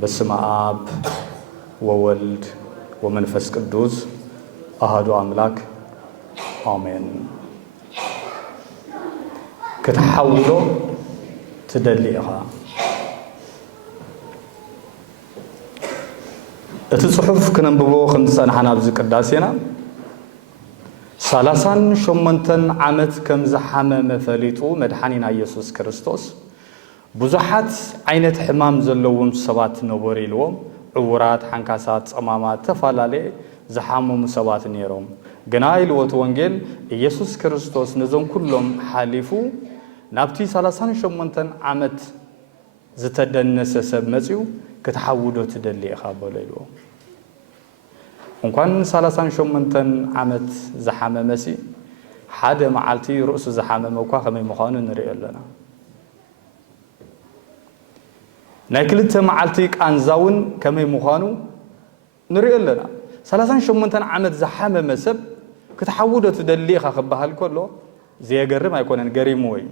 በስመ አብ ወወልድ ወመንፈስ ቅዱስ አሐዱ አምላክ አሜን። ክትሐውሎ ትደሊኻ እቲ ጽሑፍ ክነንብቦ ከምዝጸናሕና ኣብዚ ቅዳሴና 38 ዓመት ከም ዝሓመመ ፈሊጡ መድኃኒና ኢየሱስ ክርስቶስ ብዙሓት ዓይነት ሕማም ዘለዎም ሰባት ነበሩ ኢልዎም ዕውራት ሓንካሳት ጸማማት ተፈላለየ ዝሓመሙ ሰባት ነይሮም ግና ኢልዎት ወንጌል ኢየሱስ ክርስቶስ ነዞም ኩሎም ሓሊፉ ናብቲ 38 ዓመት ዝተደነሰ ሰብ መጺኡ ክትሐውዶ ትደሊ ኢኻ በሎ ኢልዎ እንኳን 38 ዓመት ዝሓመመሲ ሓደ መዓልቲ ርእሱ ዝሓመመ እኳ ከመይ ምዃኑ ንሪኦ ኣለና ናይ ክልተ መዓልቲ ቃንዛውን ከመይ ምዃኑ ንሪኦ ኣለና 38 ዓመት ዝሓመመ ሰብ ክትሐውዶ ትደሊ ኢኻ ክበሃል ከሎ ዘየገርም ኣይኮነን ገሪሙ ወይ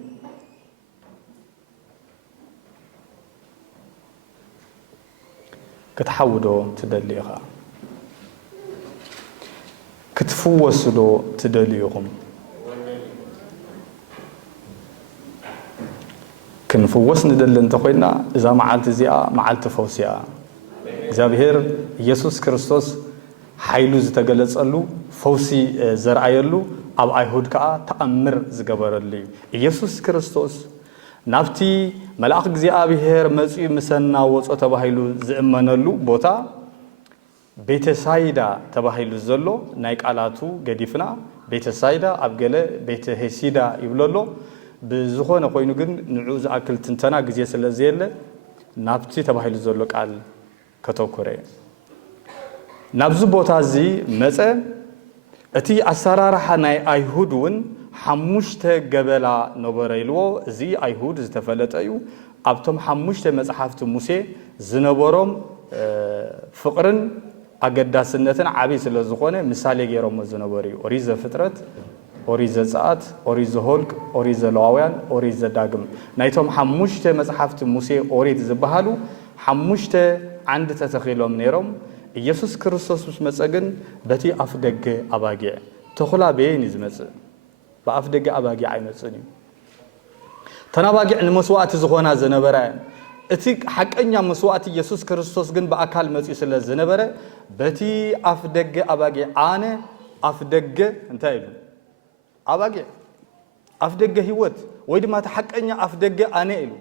ክትሐውዶ ትደሊ ኢኻ ክትፍወስዶ ትደልይኹም ክንፍወስ ንደሊ እንተኾይና እዛ መዓልቲ እዚኣ መዓልቲ ፈውሲ እያ እግዚአብሔር ኢየሱስ ክርስቶስ ሓይሉ ዝተገለጸሉ ፈውሲ ዘርአየሉ ኣብ ኣይሁድ ከዓ ተኣምር ዝገበረሉ እዩ ኢየሱስ ክርስቶስ ናብቲ መልአክ እግዚአብሔር መጺኡ ምሰና ወጾ ተባሂሉ ዝእመነሉ ቦታ ቤተሳይዳ ተባሂሉ ዘሎ ናይ ቃላቱ ገዲፍና ቤተሳይዳ ኣብ ገለ ቤተ ሄሲዳ ይብለሎ ብዝኾነ ኮይኑ ግን ንዑ ዝኣክል ትንተና ግዜ ስለዘየለ ናብቲ ተባሂሉ ዘሎ ቃል ከተኮረ ናብዚ ቦታ እዚ መፀ እቲ ኣሰራርሓ ናይ ኣይሁድ እውን 5 ገበላ ነበረ ኢልዎ እዚ ኣይሁድ ዝተፈለጠ እዩ ኣብቶም 5 መጽሓፍቲ ሙሴ ዝነበሮም ፍቅርን ኣገዳስነትን ዓብይ ስለ ዝኾነ ምሳሌ ገይሮም ዝነበሩ እዩ ኦሪት ዘፍጥረት ኦሪት ዘጸአት ኦሪት ዘኍልቅ ኦሪት ዘሌዋውያን ኦሪት ዘዳግም ናይቶም 5 መጽሓፍቲ ሙሴ ኦሪት ዝበሃሉ 5 ዓንዲ ተተኺሎም ነይሮም ኢየሱስ ክርስቶስ ምስ መጸግን በቲ ኣፍ ደገ ኣባጊዕ ተኹላ በይን ዝመጽእ በኣፍ ደገ ኣባጊዕ ኣይመጽን እዩ ተናባጊዕ ንመስዋዕቲ ዝኾና ዝነበረ እቲ ሓቀኛ መስዋዕቲ ኢየሱስ ክርስቶስ ግን በአካል መጽኡ ስለ ዝነበረ በቲ ኣፍ ደገ ኣባጊዕ ኣነ ኣፍ ደገ እንታይ ኢሉ ኣባጊዕ ኣፍ ደገ ህይወት ወይ ድማ ተሓቀኛ ኣፍ ደገ ኣነ ኢሉ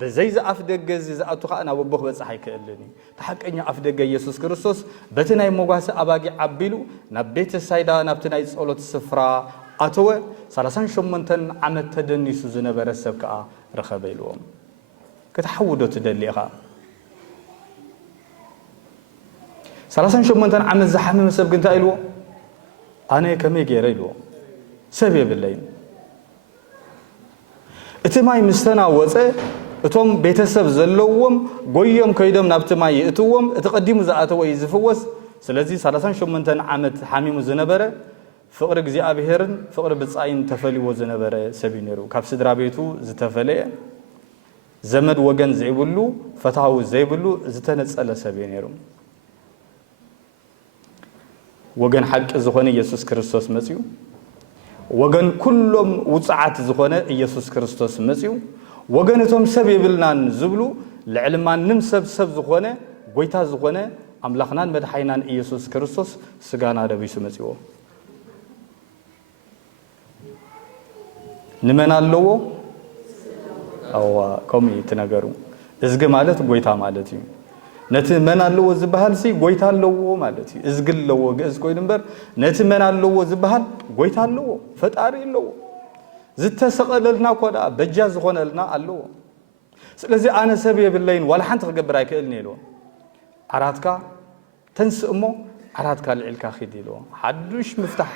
በዘይ ዘኣፍ ደገ ዝኣቱ ከዓ ናብ ኣቦ ክበጽሕ ኣይክእልኒ ተሓቀኛ ኣፍ ደገ ኢየሱስ ክርስቶስ በቲ ናይ ሞጓሲ ኣባጊዕ ኣቢሉ ናብ ቤተ ሳይዳ ናብቲ ናይ ጸሎት ስፍራ ኣተወ 38 ዓመት ተደኒሱ ዝነበረ ሰብ ከዓ ረኸበ ኢልዎም ክትሐውዶ ትደሊ ኢኻ 38 ዓመት ዝሓመመ ሰብ ግን እንታይ ኢልዎ ኣነ ከመይ ገይረ ኢልዎ ሰብ የብለይ እቲ ማይ ምስተና ወፀ እቶም ቤተሰብ ዘለዎም ጎዮም ከይዶም ናብቲ ማይ ይእትዎም እቲ ቀዲሙ ዝኣተወ ዝፍወስ ስለዚ 38 ዓመት ሓሚሙ ዝነበረ ፍቅሪ እግዚአብሔርን ፍቅሪ ብጻይን ተፈልይዎ ዝነበረ ሰብ ነይሩ ካብ ስድራ ቤቱ ዝተፈለየ ዘመድ ወገን ዘይብሉ ፈታዊ ዘይብሉ ዝተነጸለ ሰብ ነይሩ ወገን ሓቂ ዝኾነ ኢየሱስ ክርስቶስ መጽኡ ወገን ኩሎም ውጽዓት ዝኾነ ኢየሱስ ክርስቶስ መጽኡ ወገነቶም ሰብ ይብልናን ዝብሉ ልዕልማንም ሰብ ዝኾነ ጎይታ ዝኾነ ኣምላኽናን መድኃኒናን ኢየሱስ ክርስቶስ ስጋና ደቢሱ መጽዎ ንመን ኣለዎ ኣዋ ከምኡ ትነገሩ እዝጊ ማለት ጎይታ ማለት እዩ ነቲ መን ኣለዎ ዝበሃል ሲ ጎይታ ኣለዎ ማለት እዩ እዝጊ ኣለዎ ግእዝ ኮይኑ እምበር ነቲ መን ኣለዎ ዝበሃል ጎይታ ኣለዎ ፈጣሪ ኣለዎ ዝተሰቐለልና ኮዳ በጃ ዝኾነልና ኣለዎ ስለዚ ኣነ ሰብ የብለይን ዋላ ሓንቲ ክገብር ኣይክእልኒ ኢልዎ ዓራትካ ተንስእ እሞ ዓራትካ ልዕልካ ኺድ ኢልዎ ሓዱሽ ምፍታሕ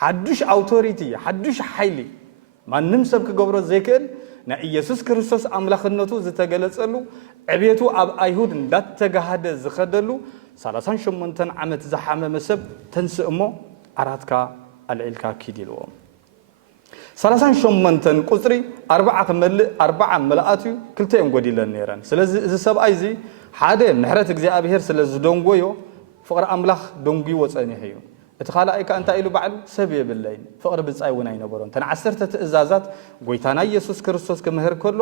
ሓዱሽ ኣውቶሪቲ ሓዱሽ ሓይሊ ማንም ሰብ ክገብሮ ዘይክእል ናይ ኢየሱስ ክርስቶስ ኣምላኽነቱ ዝተገለጸሉ ዕቤቱ ኣብ ኣይሁድ እንዳተጋሃደ ዝኸደሉ 38 ዓመት ዝሓመመ ሰብ ተንስእ እሞ ዓራትካ ኣልዕልካ ኪድ ኢልዎ 38 ቁጽሪ 4 ክመልእ 4 መላእት እዩ ክልተ እዮም ጎዲለን ነይረን ስለዚ እዚ ሰብኣይ እዚ حدا محرت እግዚአብሔር ስለዝደንጎዮ ፍቅር አምላኽ ደንጉይ ወጸኒህ እዩ እቲ ኻልኣይ ካ እንታይ ኢሉ ባዕሉ ሰብ የብለይን ፍቅር ብጻይ እውን ኣይነበሮን ተን 10 ትእዛዛት ጎይታና ኢየሱስ ክርስቶስ ክምህር ከሎ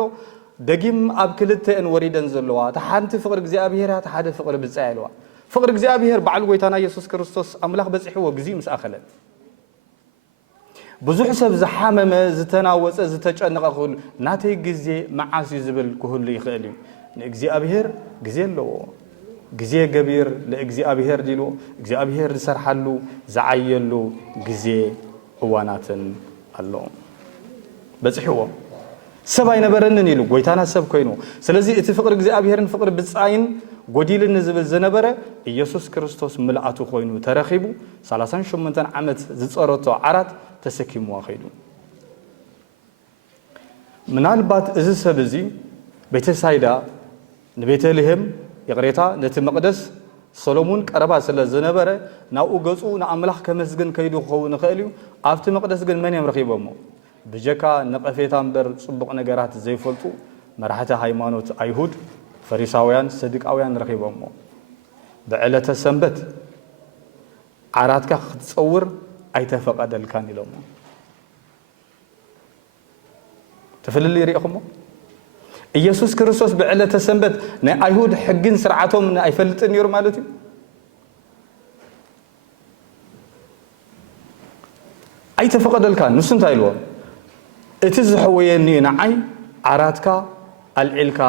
ደጊም ኣብ ክልተን ወሪደን ዘለዋ ተሓንቲ ፍቅር እግዚአብሔር ሓደ ፍቅር ብጻይ ኣለዋ ፍቅር እግዚአብሔር ባዕሉ ጎይታና ኢየሱስ ክርስቶስ አምላኽ በጽሕዎ ግዚ ምስ ኣኸለ ብዙሕ ሰብ ዝሓመመ ዝተናወፀ ዝተጨነቀ ኩሉ ናተይ ግዜ መዓስ ዝብል ኩሉ ይኽእል እዩ ንእግዚአብሔር ግዜ ኣለዎ ግዜ ገቢር ለእግዚአብሔር ዲሉ እግዚአብሔር ዝሰርሓሉ ዝዓየሉ ግዜ እዋናትን ኣሎ በጽሕዎ ሰብ ኣይነበረንን ኢሉ ጎይታና ሰብ ኮይኑ ስለዚ እቲ ፍቅር እግዚአብሔርን ፍቅር ብጻይን ጎዲልን ዝብል ዝነበረ ኢየሱስ ክርስቶስ ምልአቱ ኮይኑ ተረኺቡ 38 ዓመት ዝጸረቶ ዓራት ተሰኪምዋ ኸይዱ ምናልባት እዚ ሰብ እዚ ቤተሳይዳ ንቤተልሔም የቅሬታ ነቲ መቅደስ ሰሎሞን ቀረባ ስለ ዝነበረ ናኡ ገጹ ንኣምላኽ ከመስግን ከይዱ ክኸውን ይኽእል እዩ ኣብቲ መቅደስ ግን መን የምረኺቦሞ ብጀካ ነቐፌታ እምበር ጽቡቕ ነገራት ዘይፈልጡ መራሕቲ ሃይማኖት ኣይሁድ ፈሪሳውያን ሰዱቃውያን ረኺቦሞ ብዕለተ ሰንበት ዓራትካ ክትጸውር ኣይተፈቀደልካን ኢሎሞ ተፈልል ይሪእኹሞ ኢየሱስ ክርስቶስ ብዕለተ ሰንበት ናይ ኣይሁድ ሕግን ስርዓቶም ኣይፈልጥን ነይሩ ማለት እዩ ኣይተፈቀደልካን ንሱ እንታይ ኢልዎ እቲ ዝሕወየኒ ንዓይ ዓራትካ ኣልዒልካ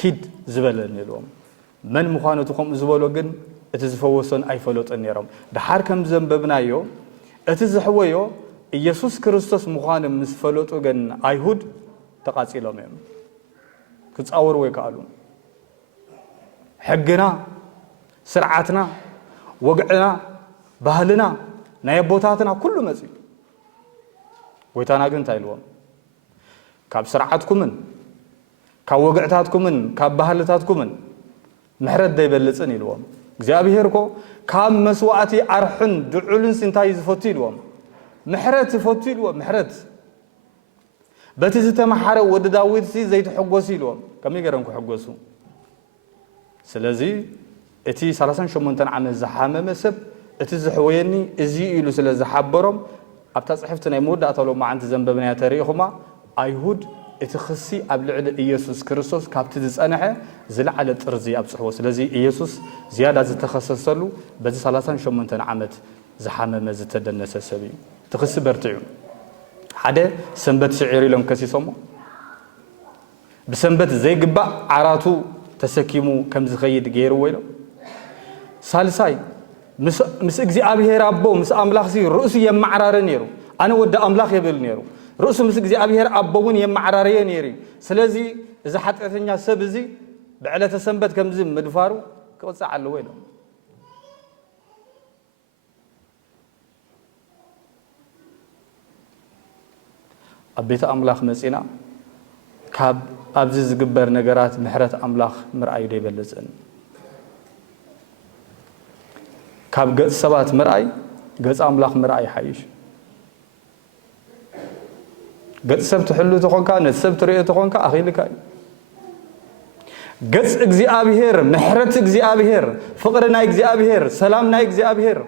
ኪድ ዝበለን ኢልዎም መን ምዃነቱ ከምኡ ዝበሎ ግን እቲ ዝፈወሶን ኣይፈለጦን ነይሮም ድሓር ከም ዘንበብናዮ እቲ ዝሕወዮ ኢየሱስ ክርስቶስ ምዃኑ ምስ ፈለጡ ግን ኣይሁድ ተቃጺሎም እዮም ክጻወሩ ወይ ከኣሉ ሕግና ስርዓትና ወግዕና ባህልና ናይ ቦታትና ኩሉ መጽ ጎይታና ግን እንታይ ኢልዎም ካብ ስርዓትኩምን ካብ ወግዕታትኩምን ካብ ባህልታትኩምን ምሕረት ዘይበልጽን ኢልዎም እግዚአብሔር ኮ ካብ መስዋዕቲ ኣርሑን ድዑልን እንታይ ዝፈቱ ኢልዎም ምሕረት ይፈቱ ኢልዎም ምሕረት በቲ ዝተመሓረ ወዲ ዳዊት ዘይትሕጎሱ ኢልዎም ከመይ ገይሮም ክሕጎሱ ስለዚ እቲ 38 ዓመት ዝሓመመ ሰብ እቲ ዝሕወየኒ እዚ ኢሉ ስለ ዝሓበሮም ኣብታ ጽሕፍቲ ናይ መወዳእታ ሎማዓንቲ ዘንበብናያ ተሪኢኹማ ኣይሁድ እቲ ክሲ ኣብ ልዕሊ ኢየሱስ ክርስቶስ ካብቲ ዝጸንሐ ዝለዓለ ጥርዚ ኣብጽሕዎ ስለዚ ኢየሱስ ዝያዳ ዝተኸሰሰሉ በዚ 38 ዓመት ዝሓመመ ዝተደነሰ ሰብ እዩ እቲ ክሲ በርቲዑ ሓደ ሰንበት ሽዒር ኢሎም ከሲሶሞ ብሰንበት ዘይግባእ ዓራቱ ተሰኪሙ ከም ዝኸይድ ገይርዎ ኢሎም ሳልሳይ ምስ እግዚአብሔር ኣቦ ምስ ኣምላኽ ርእሱ የማዕራረ ነይሩ ኣነ ወዲ ኣምላኽ የብል ነይሩ ርእሱ ምስ እግዚአብሔር ኣቦውን የማዕራረየ ነይሩ ስለዚ እዚ ሓጢአተኛ ሰብ እዚ ብዕለተ ሰንበት ከምዚ ምድፋሩ ክቕፅዕ ኣለዎ ኢሎም ኣብ ቤተ ኣምላኽ መጺና ካብ ኣብዚ ዝግበር ነገራት ምሕረት ኣምላኽ ምርኣይ ደይበለጽን ካብ ገጽ ሰባት ምርኣይ ገጽ ኣምላኽ ምርኣይ ሓይሽ ገጽ ሰብ ትሕሉ ተኾንካ ነቲ ሰብ ትርእዮ ተኾንካ ኣኺልካ እዩ ገጽ እግዚአብሔር ምሕረት እግዚአብሔር ፍቕሪ ናይ እግዚአብሔር ሰላም ናይ እግዚአብሔር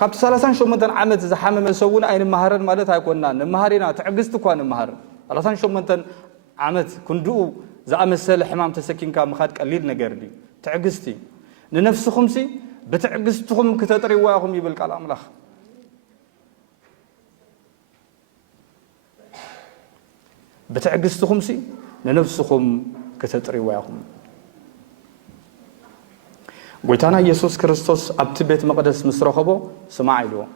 ካብቲ 38 ዓመት ዝሓመመ ሰውን ኣይንመሃረን ማለት ኣይኮንናን ንመሃሪና ትዕግስቲ እኳ ንመሃር 38 ዓመት ክንድኡ ዝኣመሰለ ሕማም ተሰኪንካ ምኻድ ቀሊል ነገር ድዩ ትዕግስቲ ንነፍስኹም ብትዕግስትኹም ክተጥሪዋ ኢኹም ይብል ቃል ኣምላኽ بتعجزتكم لنفسكم كتطريواهم قلتنا يسوع كريستوس أبت بيت مقدس مسرخبو سماعيلو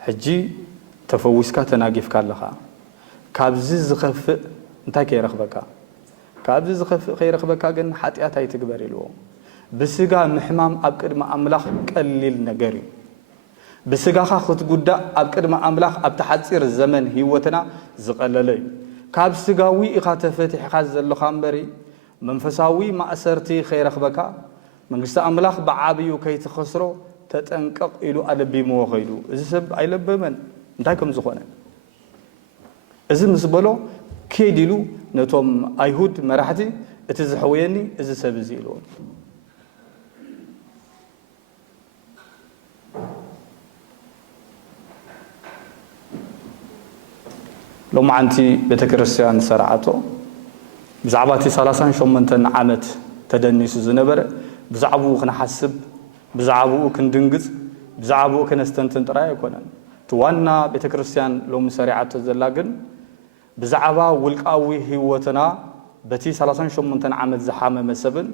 حجي تفوسك تناقف كاللها كابز زخف انت كي رخبك كابز زخف خير رخبك جن حتى تكبر له بسجا محمام أبكر ما أملاخ قليل نجري بسجا خد جدا أبكر ما أملاخ أبتحصير الزمن هيوتنا زقللي كابسجاوي إخاتفتح خز اللخامبري منفساوي ما أسرتي خير رخبك من قصة أملاخ بعابي وكي تخسره تتنقق إلو ألبي موغيلو إذا سب أيلب من انتاكم زخونه إذا مسبلو كيدلو نتوم أيهود مرحتي اتزحويني إذا سبزيلون لو ما أنتي بتكرسيان سرعته بزعباتي 38 عامت تدنيس زنبر بزعبو كنحسب بزعبو كندنقز بزعبو كنستنتن تراي يكونن توانا بتكرسيان لو مسرعته زلاقن بزعبا والقاوي هيوتنا بتي 38 عامت زحامه مسبن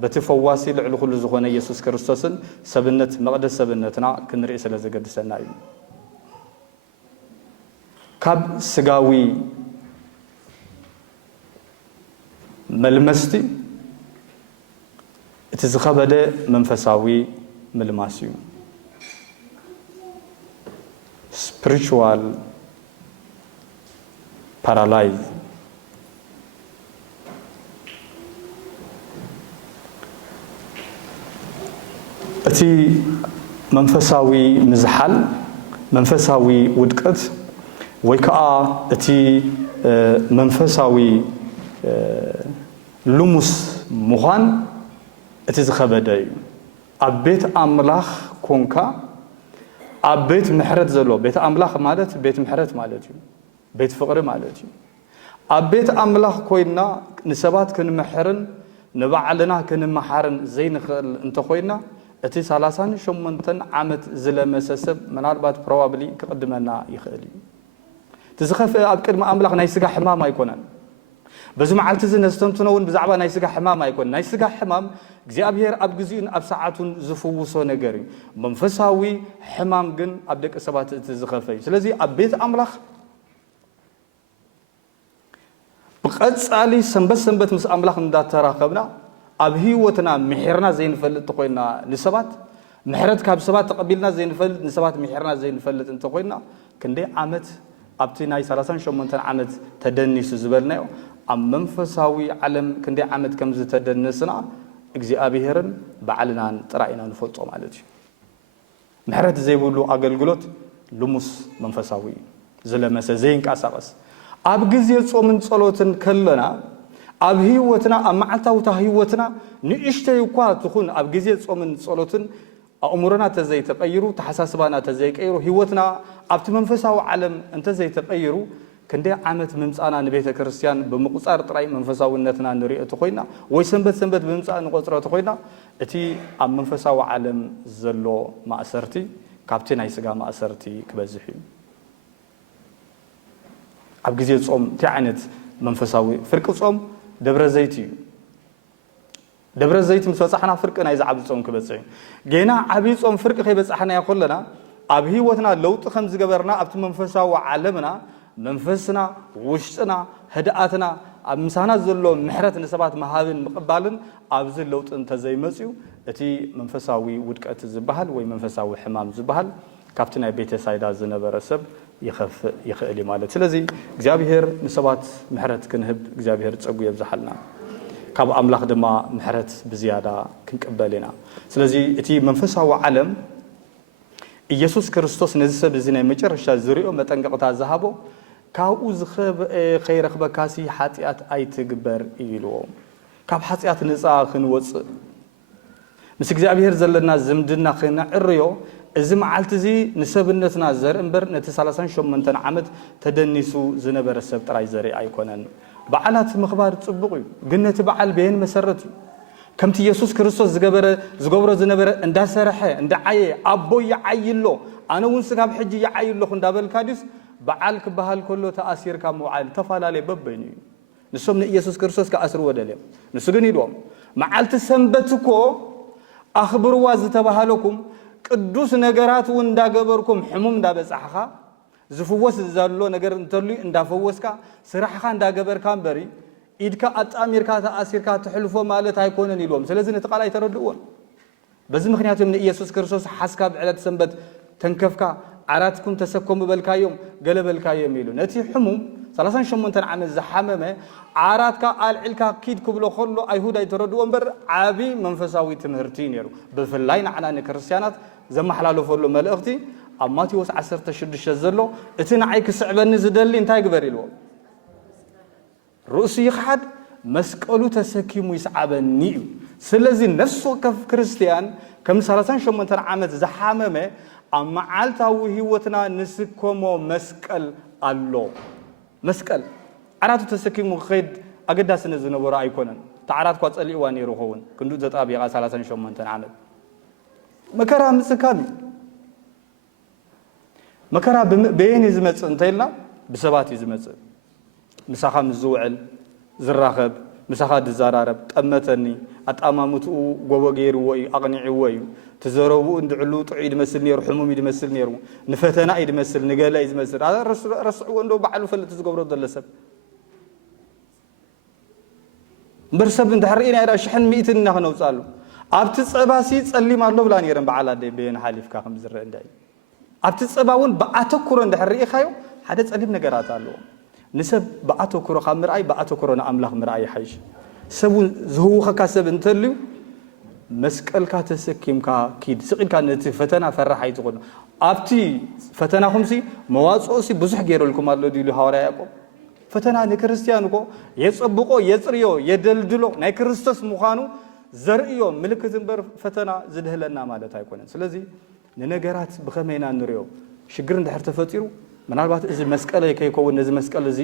بتي فواسي لعلو كل زخونه يسوع كريستوسن سبنت مقدس سبنتنا كنري سلا زقدسنا كاب سغاوي ملمستي اتزخبده منفساوي ملماسيو spiritual paralyzed اتي منفساوي مزحل منفساوي ودقت ويكا اتي منفساوي لمس مخان اتزخبداي ابيت املاخ كونكا ابيت محرت زلو بيت املاخ مالت بيت محرت مالتي بيت فقر مالتي ابيت املاخ كوينا نسبات كنمحرن نبعلنا كنمحرن زين انت خوينا اتي 38 عامت زلمسسب منالبات probably كقدمنا يخالي تزخف ابقد ما املاخ ناي سغا حمام ايكونن بزو معلت زنستنتنون بزعبا ناي سغا حمام ايكون ناي سغا حمام እግዚአብሔር አብ ግዚኡን አብ ሰዓቱን ዝፈውሶ ነገር መንፈሳዊ ሕማም ግን አብ ደቀ ሰባት ዝኸፈይ ስለዚህ አብ ቤት አምላኽ በቀጻሊ ሰንበት ምስ አምላኽ እንዳተራኸብና አብ ህይወትና ምሕርና ዘይንፈልጥ ኮይና ንሰባት ምሕረት ካብ ሰባት ተቀቢልና ዘይንፈልጥ ንሰባት ምሕርና ዘይንፈልጥ እንተ ኮይና ክንዴ ዓመት ኣብቲ ናይ 38 ዓመት ተደኒሱ ዝበልናዮ ኣብ መንፈሳዊ ዓለም ክንዴ ዓመት ከም ዝተደነስና እግዚአብሔርን በዓልናን ጥራይና ንፈጾ ማለት እዩ ምሕረት ዘይብሉ አገልግሎት ልሙስ መንፈሳዊ ዘለመሰ ዘይንቃሳቀስ ኣብ ግዜ ጾምን ጸሎትን ከለና ኣብ ህይወትና ኣብ ማዕልታውታ ህይወትና ንእሽተይ እኳ ትኹን ኣብ ግዜ ጾምን ጸሎትን ኣእምሮና ተዘይተቀይሩ ተሐሳስባና ተዘይቀይሩ ህይወትና ኣብቲ መንፈሳዊ ዓለም እንተ ዘይተቀይሩ ክንዴ ዓመት ምምጻና ንቤተ ክርስቲያን በመቁጻር ጥራይ መንፈሳውነትና ንሪእት ኮይና ወይ ሰንበት ብምጻእ ንቆጽረት ኮይና እቲ ኣብ መንፈሳዊ ዓለም ዘሎ ማእሰርቲ ካብቲ ናይ ስጋ ማእሰርቲ ክበዝሕ እዩ ኣብ ግዜ ጾም እቲ ዓይነት መንፈሳዊ ፍርቂ ጾም ደብረ ዘይት እዩ ደብረ ዘይት ምስ በጻሕና ፍርቂ ናይ ዝዓቢ ጾም ክበጽሕ እዩ ገና ዓቢ ጾም ፍርቂ ከይበጻሕና ይኮለና ኣብ ህይወትና ለውጢ ከም ዝገበርና ኣብቲ መንፈሳዊ ዓለምና منفسنا وشتنا هدأتنا مسانا زلو محرت نسبات مهابن مقبالن أبزل لوت انت زي مسيو اتي منفساوي ودكات زبهل وي منفساوي حمام زبهل كابتنا بيت سايدا زنبرسب يخلي مالت ስለዚህ እግዚአብሔር ንሰባት محرت كنهب እግዚአብሔር ጸጉ يبزحلنا ካብ አምላኽ ድማ محرت بزياده ክንቀበልና ስለዚህ እቲ መንፈሳዊ ዓለም ኢየሱስ ክርስቶስ ነዚ ሰብ እዚ ናይ መጨረሻ ዝሪኦ መጠንቀቕታ ዝሃቦ ካብኡ ዝኸበ ኸይረኽበካሲ ሓጢአት ኣይትግበር ኢልዎ ካብ ሓጢአት ነፃ ክንወፅእ ምስ እግዚአብሔር ዘለና ዝምድና ክንዕርዮ እዚ መዓልቲ እዚ ንሰብነትና ዘርኢ እምበር ነቲ 38 ዓመት ተደኒሱ ዝነበረ ሰብ ጥራይ ዘርኢ ኣይኮነን በዓላት ምኽባር ጽቡቕ እዩ ግን ነቲ በዓል በየን መሰረት እዩ ከምቲ ኢየሱስ ክርስቶስ ዝገብሮ ዝነበረ እንዳሰርሐ እንዳዓየ አቦ ይዓይሎ ኣነ እውን ስጋብ ሕጂ ይዓይሎ እንዳበልካዲስ በዓል ክበሃል ከሎ ተኣሲርካ መውዓል ተፈላለየ በበይኑ እዩ ንሶም ንኢየሱስ ክርስቶስ ከኣስሩ ወደልዮም ንሱ ግን ኢልዎም መዓልቲ ሰንበት እኮ ኣኽብርዋ ዝተባሃለኩም ቅዱስ ነገራት እውን እንዳገበርኩም ሕሙም እንዳበጻሕኻ ዝፍወስ ዘሎ ነገር እንተሉ እንዳፈወስካ ስራሕኻ እንዳገበርካ እምበሪ ኢድካ ኣጣሚርካ ተኣሲርካ ትሕልፎ ማለት ኣይኮነን ኢልዎም ስለዚ ነቲ ቃል ኣይተረድእዎን በዚ ምክንያቱም ንኢየሱስ ክርስቶስ ሓስካ ብዕለት ሰንበት ተንከፍካ ዓራትኩም ተሰከሙ በልካዮም ገለበልካዮም ኢሉ ነቲ ሕሙም 38 ዓመት ዝሓመመ ዓራትካ ኣልዒልካ ኪድ ክብሎ ከሎ ኣይሁድ ኣይተረድእዎ እምበር ዓቢ መንፈሳዊ ትምህርቲ ነይሩ ብፍላይ ንዓና ንክርስቲያናት ዘመሓላለፈሉ መልእኽቲ ኣብ ማቴዎስ 16 ዘሎ እቲ ንዓይ ክስዕበኒ ዝደሊ እንታይ ግበር ኢልዎ رؤسي يخحد مسكلو تسكيمو يسعبني سلازي نفس وكف كريستيان كم سلاسان شمنتن عامت زحامة أما عالتاو هيوتنا نسكمو مسكل الله مسكل عراتو تسكيمو خيد أقداس نزنبورا أيكونن تعرات قوات ألي واني روحون كندو ذات أبيغا سلاسان شمنتن عامت مكرا مسكامي مكرا بين يزمت انتيلا بسبات يزمت مساخا مزوعل زراخب مساخا دزارارب تأمتني أتأمامتو قوغير وي أغنعي وي تزربو اندعلو تعيد مسل نيرو حموم يدمسل نيرو نفتنا يدمسل نقالا يدمسل هذا رسعو اندو بعلو فلت تزقبرو دلسب برسب اندحرئينا إلى شحن مئتنا خنوصالو أبت صباسي تصلي مالو بلا نيرن بعلا دي بين حالفكا خمس زر انداي أبت صباون بأتكرو اندحرئي خايو حدا تصليب نقرات آلو نسب بأتكرو خامرأي بأتكرو نأملاخ مرأي حيش سبو زهوخا كاسب انتليو مسكال كاتسكيم كيد سقيل كان فتنا فرح يتقول أبتي فتنا خمسي مواصوسي بزح غيرو لكم الله ديلو حوارا يقول فتنا نكريستيانو يصبقو يصريو يدلدلو ناي كريستوس مخانو زرئيو ملكت بر فتنا زدهلنا مالت አይኮነን ስለዚህ ንነገራት በከመይና ንሪዮ ሽግር እንደሕር ተፈጢሩ ምናልባት እዚ መስቀል ከይኮውን እዚ መስቀል እዚ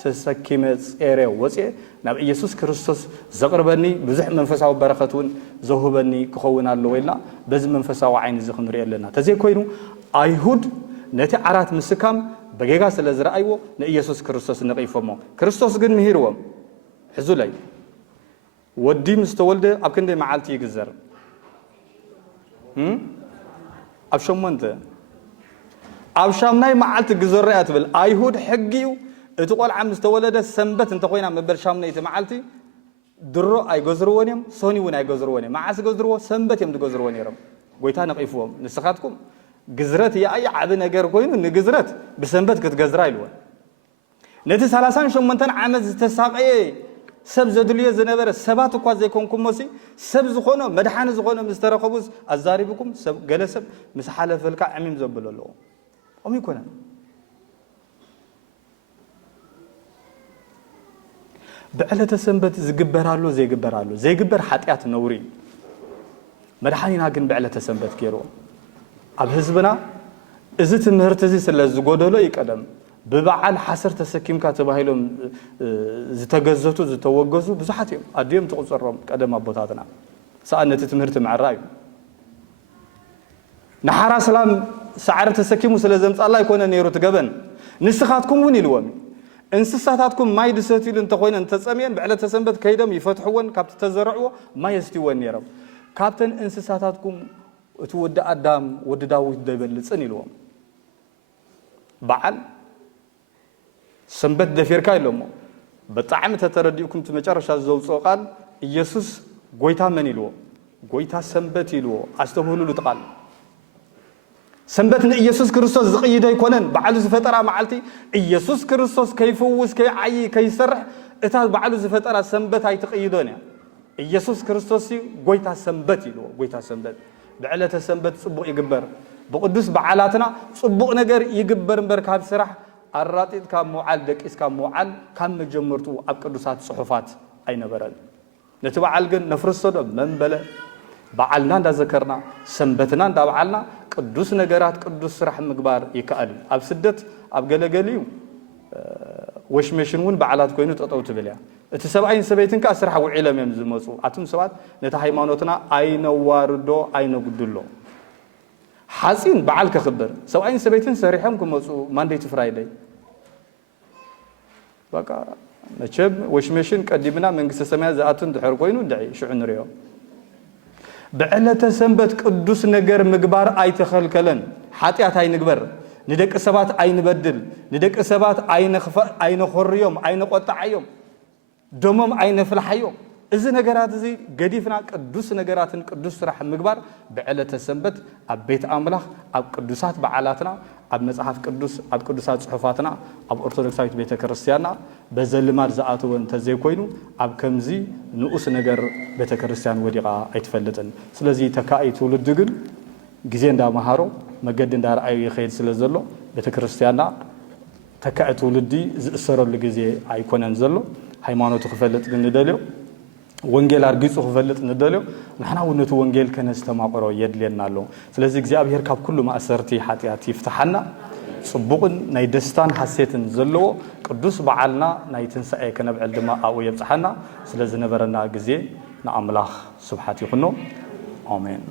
ተሰኪመ ጸሬው ወጼ ናብ ኢየሱስ ክርስቶስ ዘቅርበኒ ብዙሕ መንፈሳዊ በረከቱን ዘሁበኒ ክኸውን ኣሎ ወይላ በዚ መንፈሳዊ ዓይን እዚ ክንሪኦ ኣለና ተዘይ ኮይኑ አይሁድ ነቲ ዓራት ምስካም በጌጋ ስለ ዝረአይዎ ንኢየሱስ ክርስቶስ ንቀይፎሞ ክርስቶስ ግን ምሂርዎም ሕዙ ላይ ወዲ ምስተወልደ ኣብ ክንደይ መዓልቲ ይግዘር ኣብ ሸሞንተ ኣብ ሻምናይ መዓልቲ ግዘር ያ ትብል አይሁድ ሕጊው እቲ ቆልዓ ምስተወለደ ሰንበት እንተ ኮይና መበል ሻምናይ መዓልቲ ድሮ ኣይገዝርዎን እዮም ሶኒ እውን ኣይገዝርዎን እዮም መዓስ ገዝርዎ ሰንበት እዮም ዝገዝርዎ ነይሮም ጎይታ ነቀይፎም ንስኻትኩም ግዝረት ያይ ዓብ ነገር ኮይኑ ንግዝረት ብሰንበት ክትገዝራ ኢልዎን ነቲ 38 ዓመት ዝተሳቀየ ሰብ ዘድልየ ዝነበረ ሰባት እኳ ዘይኮንኩሞሲ ሰብ ዝኾነ መድሓኒ ዝኾነ ምስተረኸቡስ ኣዛሪብኩም ሰብ ገለሰብ ምስ ሓለፈልካ ዕሚም ዘብል ኣለዎ ኦም ይኮነ بعلة سنبت زجبرالو زيجبر حتيات نوري مدحانينا جن بعلة سنبت كيرو أب حزبنا إذا تمهرتزي سلا زجودلو يقدم ببعال حسر تسكيم كاتباهيلهم زتجزتو زتوجزو بزحتهم أديم تقصرهم قدم أبوتاتنا سألنا تمهرت مع الرأي نحرا سلام سعر تسكيم وسلا زمت الله يكون نيرو تجبن نسخاتكم وني الوامي انسساتاتكم ما يدساتيل انت خوين انت تصمين بعد تسنبت كيدم يفتحون كابت تزرعوا ما يستوون يرب كابتن انسساتاتكم تود ادم ود داوود دبلصن يلوم بعل سنبت دفيركا يلوم بطعم تترديكم تمچارشا زوصو قال ኢየሱስ ጎይታ ምን ይልዎ ጎይታ ሰንበት ይልዎ አስተውሉሉ ተቃል ሰንበትን ኢየሱስ ክርስቶስ ዝቅይደ ይኮነን በዓሉ ዝፈጠራ ማዓልቲ ኢየሱስ ክርስቶስ ከይፈውስ ከይዓይ ከይሰርሕ እታ በዓሉ ዝፈጠራ ሰንበት አይተቀይዶን ኢየሱስ ክርስቶስ ጎይታ ሰንበት ይልዎ ጎይታ ሰንበት بعلة ሰንበት ጽቡቅ ይግበር በቅዱስ በዓላትና ጽቡቅ ነገር ይግበር እንበር ካብ ስራሕ አራጢት ካብ ሞዓል ደቂስ ካብ ሞዓል ካብ መጀመርቱ ኣብ ቅዱሳት ጽሑፋት አይነበረን نتبع الجن نفرصه منبل بعلنا دا ذكرنا سنبتنا دا بعلنا قدوس نجارات قدوس رح مقبار يكال اب سدت اب غلغليو وش مشنون بعلات كوينو تطو تبليا اتسبعين سبيتن كاسرح وعلم يمزمصو اتم سبات نتا هيمانوتنا اين واردو اين غدلو حسين بعل كخبر سبعين سبيتن سريحم كمصو ماندي فرايداي بقى نشب وشمشين قديمنا منغسه سماء زاتن دحر كوينو دعي شو نريو بعلة سنبت قدوس نجر مغبار اي تخلكلن حاتيات اي نغبر ندق سبات اي نبدل ندق سبات اي نخف اي نخريوم اي نقطعيوم دمم اي نفلحيوم اذا نجرات زي قديفنا قدوس نجراتن قدوس راح مغبار بعلة سنبت اب بيت املاح اب قدوسات بعلاتنا اب مصحف قدوس اب قدوسات صحفاتنا اب ارثوذكساويت بيت كريستيانا بزلمار زاتو انت زي كوينو اب كمزي نؤس نجر بيت كريستيان وديقا ايتفلطن سلازي تكاي تولد ግን ጊዜ እንዳማሃሮ መገድ እንዳራአዩ ይخيل ስለዘሎ ቤተ ክርስቲያንና ተካእ ትውልዲ ዝእሰረሉ ጊዜ አይኮነን ዘሎ ሃይማኖቱ ክፈልጥ ግን ንደልዮ ወንጌል አርግጹ ክፈልጥ ንደልዮ ንሕና ወነቱ ወንጌል ከነስተማቆሮ የድልየና ኣሎ ስለዚ እግዚአብሔር ካብ ኩሉ ማእሰርቲ ኃጢአት ይፍታሐና ጽቡቅን ናይ ደስታን ሐሴትን ዘለዎ ቅዱስ በዓልና ናይ ትንሳኤ ከነብዕል ድማ አው የብጽሐና ስለዚ ነበረና ግዜ ንአምላኽ ስብሐት ይኹኖ አሜን